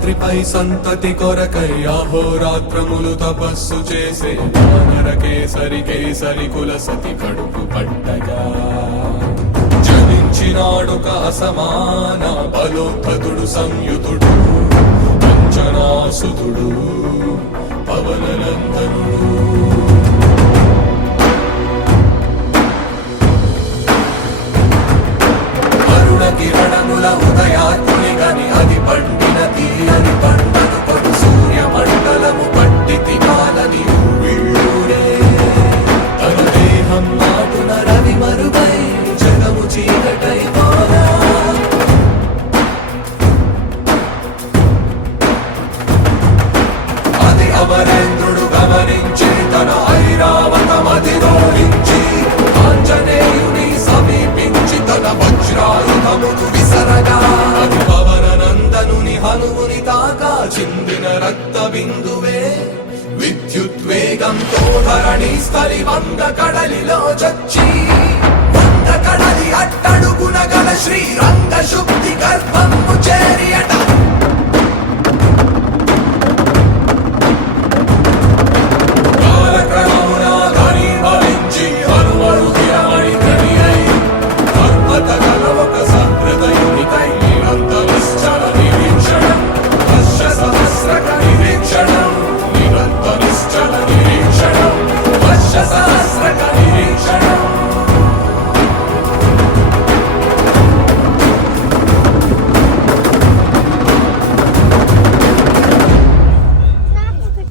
శేషాద్రిపై సంతతి కొరకై అహోరాత్రములు తపస్సు చేసే వానర కేసరి కేసరి కుల సతి కడుపు పట్టగా జనించినాడొక అసమాన బలోద్ధతుడు సంయుతుడు అంజనాసుతుడు పవననందనుడు. కిరణముల ఉదయాత్ముని గని అది పండిన తీయని పంటను కొడు సూర్య మండలము పట్టితి కాలని ఊళ్ళూరే తన దేహం నాటున రవి మరుగై జగము చీకటై పోరా. అది అమరేంద్రుడు గమనించి తన ఐరావతమధిరోహించి ఆంజనేయుని సమీపించి తన వజ్రాయుధమును విసరగా అది పవననందనుని హనుముని తాకా చిందిన రక్త బిందువే విద్యుద్వేగంతో ధరణి స్థలి వంద కడలిలో చచ్చి వంద కడలి అట్టడుగున గల శ్రీరంగ శుద్ధి గర్భము చేరియట